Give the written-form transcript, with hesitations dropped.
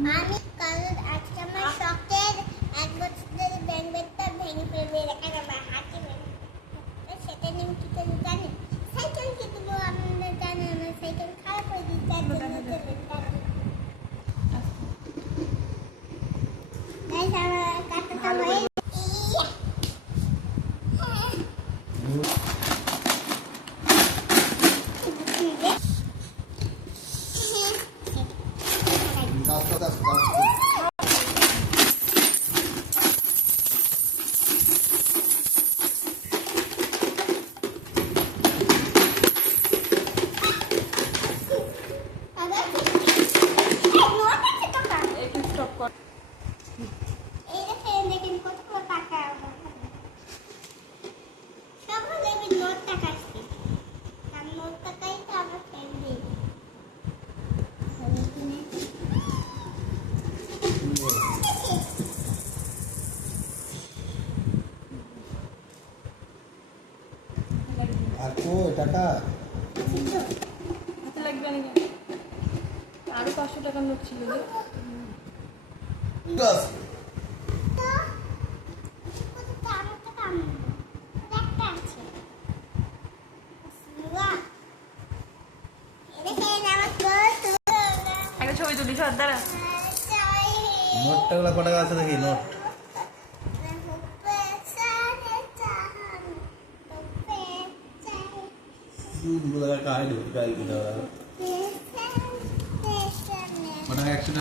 আমি কারণ আজকে আমার শখের 1 বছরের ব্যাংক ব্যাগটা ভেঙে ফেলবে এখানে আমার হাতে সেটা নিয়ে কি করে জানি সাইকেল কিনবো আমরা জানি আমার সাইকেল খারাপ হয়ে গেছে আর কই টাকা হাতে লাগবে না আরো 500 টাকার নোট ছিল যে বাস একটা ছবি তুলি সর্দারা নোটটাগুলো কত টাকা আছে দেখি নোট दूध गुला का है दूध का ही किधर है? बना एक्शन